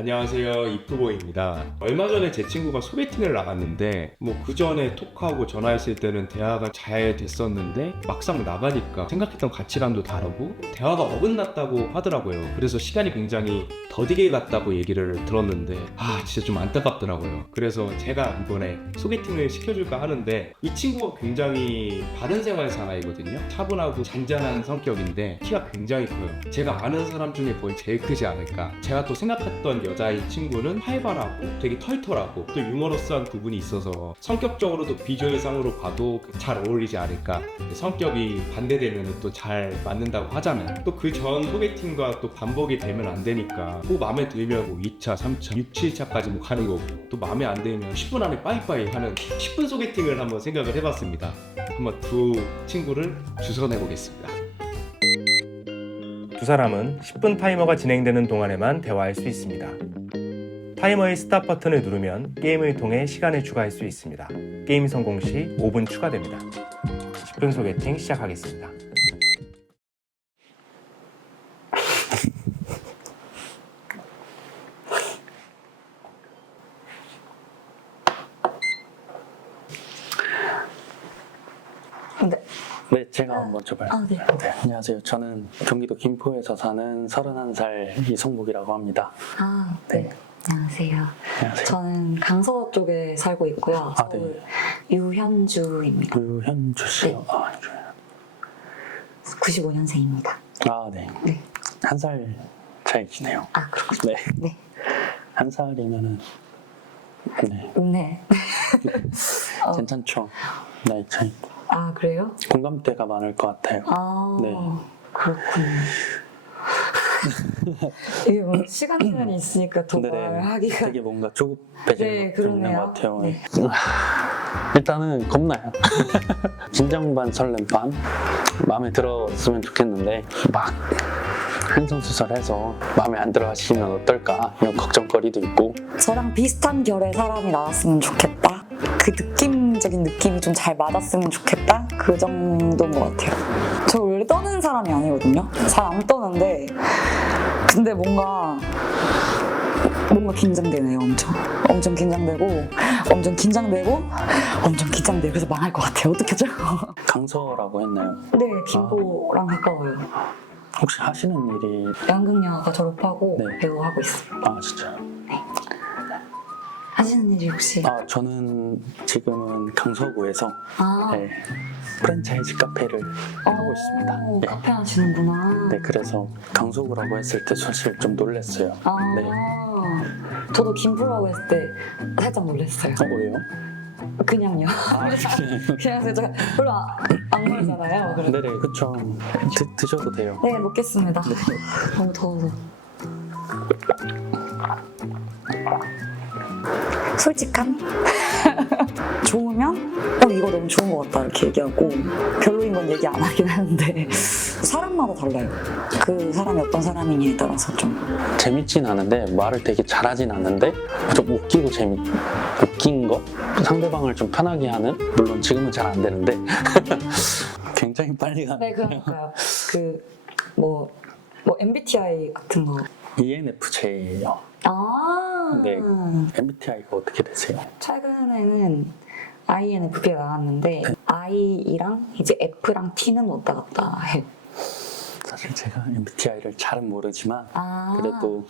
안녕하세요 이프보입니다. 얼마 전에 제 친구가 소개팅을 나갔는데 뭐 그 전에 톡하고 전화했을 때는 대화가 잘 됐었는데 막상 나가니까 생각했던 가치관도 다르고 대화가 어긋났다고 하더라고요. 그래서 시간이 굉장히 더디게 갔다고 얘기를 들었는데 아 진짜 좀 안타깝더라고요. 그래서 제가 이번에 소개팅을 시켜줄까 하는데 이 친구가 굉장히 바른 생활 사나이거든요. 차분하고 잔잔한 성격인데 키가 굉장히 커요. 제가 아는 사람 중에 거의 제일 크지 않을까. 제가 또 생각했던 여자의 친구는 활발하고 되게 털털하고 또 유머러스한 부분이 있어서 성격적으로도 비주얼상으로 봐도 잘 어울리지 않을까. 성격이 반대되면 또 잘 맞는다고 하잖아요. 또그 전 소개팅과 또 반복이 되면 안 되니까 뭐 마음에 들면 뭐 2차, 3차, 6, 7차까지 뭐 가는 거고 또 마음에 안 들면 10분 안에 빠이빠이 하는 10분 소개팅을 한번 생각을 해봤습니다. 한번 두 친구를 주선해 보겠습니다 두 사람은 10분 타이머가 진행되는 동안에만 대화할 수 있습니다. 타이머의 스탑 버튼을 누르면 게임을 통해 시간을 추가할 수 있습니다. 게임 성공 시 5분 추가됩니다. 10분 소개팅 시작하겠습니다. 네. 네, 제가 먼저 봐요. 아, 네. 네, 안녕하세요. 저는 경기도 김포에서 사는 31살 이성복이라고 합니다. 아, 네. 네. 안녕하세요. 안녕하세요. 저는 강서 쪽에 살고 있고요. 아, 네. 서울 유현주입니다. 유현주 씨요. 네. 아, 유- 95년생입니다. 아, 네. 네. 한 살 차이시네요. 아, 그렇군요. 네. 네. 한 살이면은 네, 네. 어, 괜찮죠. 나이 차이. 아, 그래요? 공감대가 많을 것 같아요. 아, 네. 그렇군요. 이게 뭐 시간 제한이 있으니까 도발하기가 되게 뭔가 조급해지는 네, 그러네요. 것 같아요. 네. 일단은 겁나요. 긴장 반 설렘 반 마음에 들었으면 좋겠는데 막 흥성수설해서 마음에 안 들어 하시면 어떨까 이런 걱정거리도 있고 저랑 비슷한 결의 사람이 나왔으면 좋겠다. 그 느낌적인 느낌이 좀 잘 맞았으면 좋겠다. 그 정도인 것 같아요. 저 원래 떠는 사람이 아니거든요. 잘 안 떠는데 근데 뭔가 뭔가 긴장되네요. 엄청 엄청 긴장되고 엄청 긴장되고 엄청 긴장되고 그래서 망할 것 같아요. 어떡하죠? 강서라고 했나요? 네, 김포랑 가까워요. 혹시 하시는 일이 연극영화과 졸업하고 네. 배우하고 있어요. 아 진짜 하시는 일이 혹시 아 저는 지금은 강서구에서 아, 네, 프랜차이즈 카페를 하고 있습니다. 오, 네. 카페 하시는구나. 네 그래서 강서구라고 했을 때 사실 좀 놀랐어요. 아, 네. 저도 김포라고 했을 때 살짝 놀랐어요. 어 왜요? 그냥요. 아, 그냥 제가 별로 안. 그래서. 네네 그쵸 드, 드셔도 돼요. 네, 먹겠습니다. 너무 더워서. 솔직함? 좋으면 어 이거 너무 좋은 것 같다 이렇게 얘기하고 별로인 건 얘기 안 하긴 하는데 사람마다 달라요. 그 사람이 어떤 사람이냐에 따라서 좀 재밌진 않은데 말을 되게 잘하진 않는데 좀 웃기고 재밌 웃긴 거 상대방을 좀 편하게 하는 물론 지금은 잘 안 되는데 굉장히 빨리 가는 네, 그러니까요. 그, 뭐, 뭐 MBTI 같은 거. ENFJ예요. 아, 네. MBTI가 어떻게 되세요? 최근에는 INFP가 나왔는데 I랑 이제 F랑 T는 왔다 갔다 해요. 사실 제가 MBTI를 잘은 모르지만 아, 그래도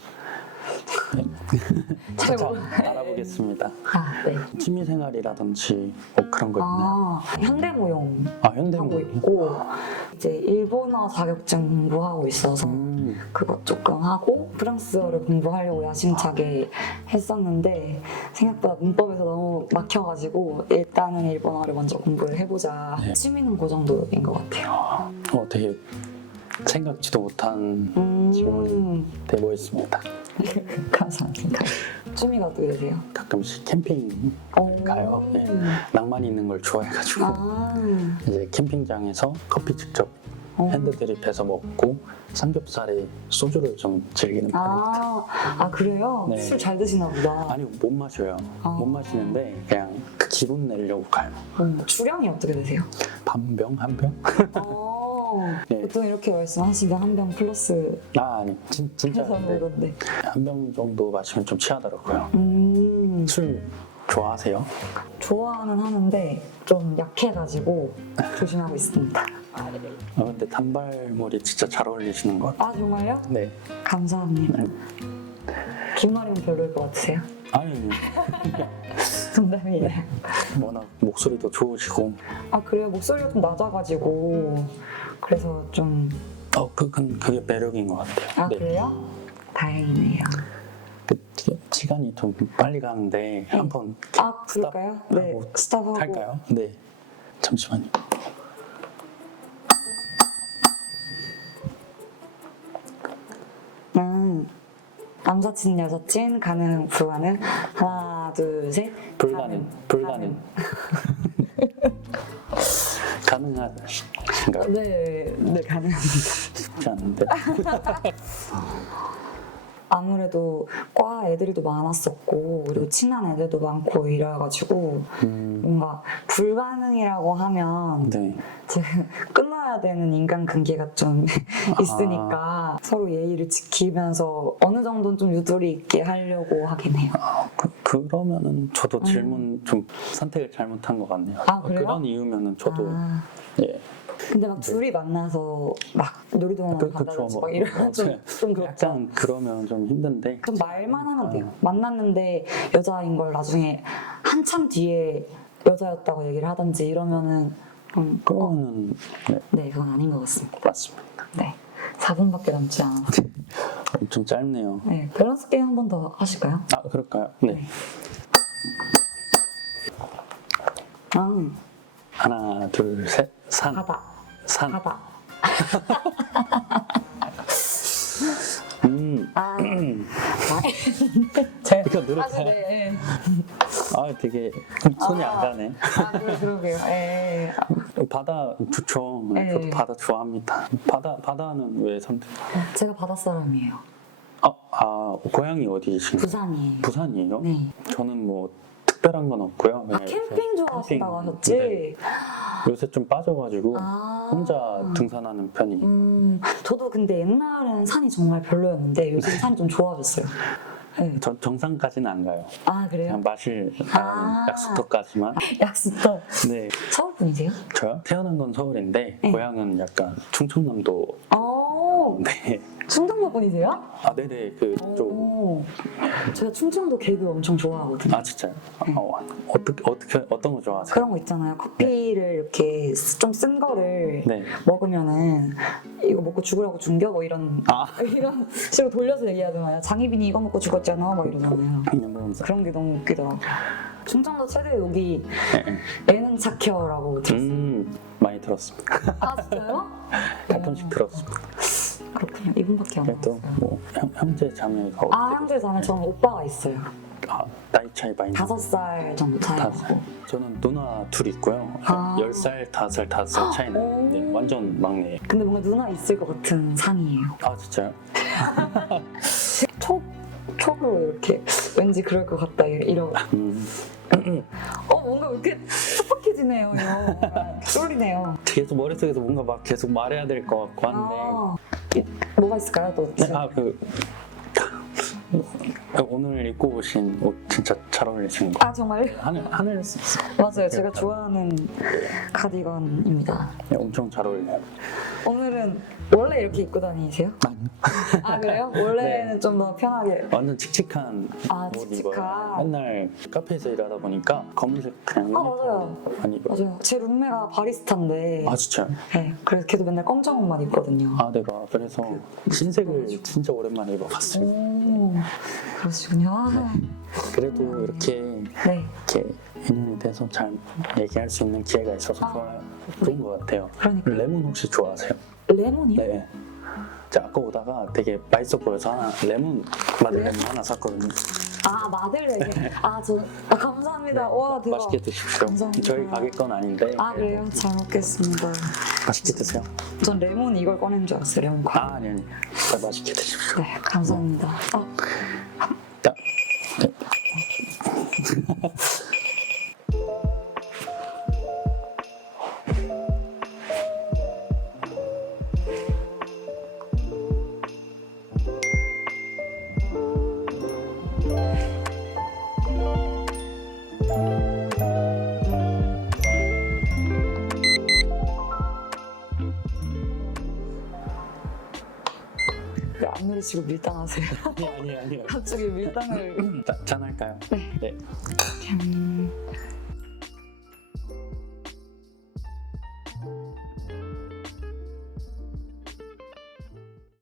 잘 찾아 모르- 알아보겠습니다. 아, 네. 취미생활이라든지 뭐 그런 거 있나요? 아, 현대무용 아 하고 현대무. 있고 이제 일본어 자격증 공부하고 있어서 음, 그것 조금 하고 프랑스어를 공부하려고 야심차게 했었는데 생각보다 문법에서 너무 막혀가지고 일단은 일본어를 먼저 공부를 해보자 네. 취미는 그 정도인 것 같아요. 어 되게 생각지도 못한 음, 데모였습니다. 감사합니다. 취미가 어떻게 되세요? 가끔씩 캠핑 어, 가요. 네. 낭만 있는 걸 좋아해가지고 아, 이제 캠핑장에서 커피 직접 어. 핸드드립해서 먹고 삼겹살에 소주를 좀 즐기는 편입니다. 아, 아 그래요? 네. 술 잘 드시나 보다. 아니요 못 마셔요. 아. 못 마시는데 그냥 그 기분 내려고 가요. 음, 주량이 어떻게 되세요? 반병 한 병? 어, 네. 보통 이렇게 말씀하시면 한병 플러스 아 아니 진, 진짜 해서 그런데. 한 병 정도 마시면 좀 취하더라고요. 음, 술 좋아하세요? 좋아는 하는데 좀 약해가지고 조심하고 있습니다. 아 근데 단발머리 진짜 잘 어울리시는 것 같아요. 아 정말요? 네. 감사합니다. 네. 긴 머리면 별로일 것 같으세요? 아니 농담이에요. 워낙 목소리도 좋으시고 아 그래요? 목소리가 좀 낮아가지고 그래서 좀아어 그, 그, 그게 매력인 것 같아요. 네. 그래요? 다행이네요. 그, 시- 시간이 좀 빨리 가는데 한번 아 그럴까요? 네 하고 스탑하고 할까요? 네. 잠시만요. 음, 남사친 여사친 가능 불가능 하나 둘 셋 불가능, 불가능. 가능하신가요? 네네 가능합니다. 쉽지 않은데. 아무래도 과 애들도 많았었고 그리고 친한 애들도 많고 이래가지고 음, 뭔가 불가능이라고 하면 네. 지금 끝나야 되는 인간 관계가 좀 있으니까 서로 예의를 지키면서 어느 정도는 좀 유도리 있게 하려고 하긴 해요. 그, 그러면은 저도 질문 좀 선택을 잘못한 것 같네요. 음. 아, 그래요? 런 이유면은 저도 아, 예. 근데 막 둘이 만나서 막 놀이동원 그- 간다든지 그쵸, 막 이러면 뭐, 좀, 네. 좀 그렇죠. 약간 그러면 좀 힘든데. 그럼 말만 하면 돼요. 아. 만났는데 여자인 걸 나중에 한참 뒤에 여자였다고 얘기를 하든지 이러면은 음, 어, 그러면은 네, 네 그건 아닌 것 같습니다. 맞습니다. 네 4분밖에 남지 않아서 엄청 짧네요. 네 밸런스 게임 한 번 더 하실까요? 아 그럴까요? 네. 음, 하나, 둘, 셋. 산. 바다 산. 바다 음. 아, 제가 이거 누를까요? 네. 아 되게 손이 안 가네. 아 그러, 그러게요. 예. 바다 좋죠. 네. 저도 바다 좋아합니다. 바다 바다는 왜 선택? 제가 바다 사람이에요. 아, 아 고향이 어디신가요? 부산이에요. 부산이에요? 네. 저는 뭐 특별한 건 없고요. 아 그냥 캠핑 좋아하신다고. 하셨지? 네. 요새 좀 빠져가지고 아. 혼자 등산하는 편이. 음, 저도 근데 옛날에는 산이 정말 별로였는데 요즘 산이 좀 좋아졌어요. 네. 저 정상까지는 안 가요. 아 그래요? 그냥 마실 아. 약수터까지만. 약수터 네, 서울 분이세요? 저요? 태어난 건 서울인데 네. 고향은 약간 충청남도. 어, 네. 충청도 분이세요? 아, 네네 그쪽. 오, 제가 충청도 개그 엄청 좋아하거든요. 아 진짜요? 어, 어떻게 어떻게 어떤 거 좋아하세요? 그런 거 있잖아요. 커피를 이렇게 좀 쓴 거를 네. 먹으면은 이거 먹고 죽으라고 준겨 뭐 이런 아. 이런 식으로 돌려서 얘기하잖아요. 장희빈이 이거 먹고 죽었잖아 막 이러잖아요. 그냥 먹으면서. 그런 게 너무 웃기더라고 요. 충청도 최대 여기 네. 예능 차켜라고 들었어요. 음 많이 들었습니다. 아 진짜요? 한 번씩 들었습니다. 그렇군요. 이분밖에 안 그래도 나왔어요. 뭐 형, 형제 자매가 아 형제 자매 저는 오빠가 있어요. 아, 나이 차이 많이 다섯 살 정도 차이고. 살. 저는 누나 둘 있고요. 아. 열 살, 다섯 살, 다섯 살 차이 오. 나는데 완전 막내. 근데 뭔가 누나 있을 것 같은 상이에요. 아 진짜요? 초 촉으로 이렇게 왠지 그럴 것 같다 이러. 음, 어 뭔가 왜 이렇게 촉박해지네요. 이거. 쫄리네요. 계속 머릿속에서 뭔가 막 계속 말해야 될 것 같고 한데. 아, 이- 뭐가 있을까요? 또 네, 아 그. 오늘 입고 오신 옷 진짜 잘 어울리시는 거. 아 정말요? 하늘 하늘 맞아요. 제가 좋아하는 카디건입니다. 네, 엄청 잘 어울려요. 오늘은 원래 이렇게 입고 다니세요? 아 그래요? 원래는 네. 좀더 편하게. 완전 칙칙한 아, 옷 칙칙한. 입어요. 맨날 카페에서 일하다 보니까 검은색 그냥 아, 맞아요. 많이 입어요. 맞아요. 제 룸메가 바리스타인데. 아 진짜요? 네. 그래서 걔도 맨날 검정 옷만 입거든요. 아 내가 그래서 흰색을 진짜 오랜만에 입어봤어요. 오, 그러시군요. 아, 그래도 이렇게 네. 이렇게 인연이 돼서 잘 얘기할 수 있는 기회가 있어서 아. 좋아요. 좋은 것 같아요. 그러니까 레몬 혹시 좋아하세요? 레몬이요? 네. 제가 아까 오다가 되게 맛있어 보여서 하나 레몬 마들 레몬 하나 샀거든요. 아 마들레게. 아, 저 아, 감사합니다. 와 대박. 맛있게 드십시오. 감사합니다. 저희 가게 건 아닌데 아 그래요? 잘 먹겠습니다. 맛있게 드세요. 전 레몬 이걸 꺼낸 줄 알았어요. 레몬 과. 아 아니 아니. 맛있게 드십시오. 네, 감사합니다. 아, 갑자기 지금 밀당하세요. 아니 아니 아니요. 갑자기 밀당을. 자, 잔할까요? 네. 음,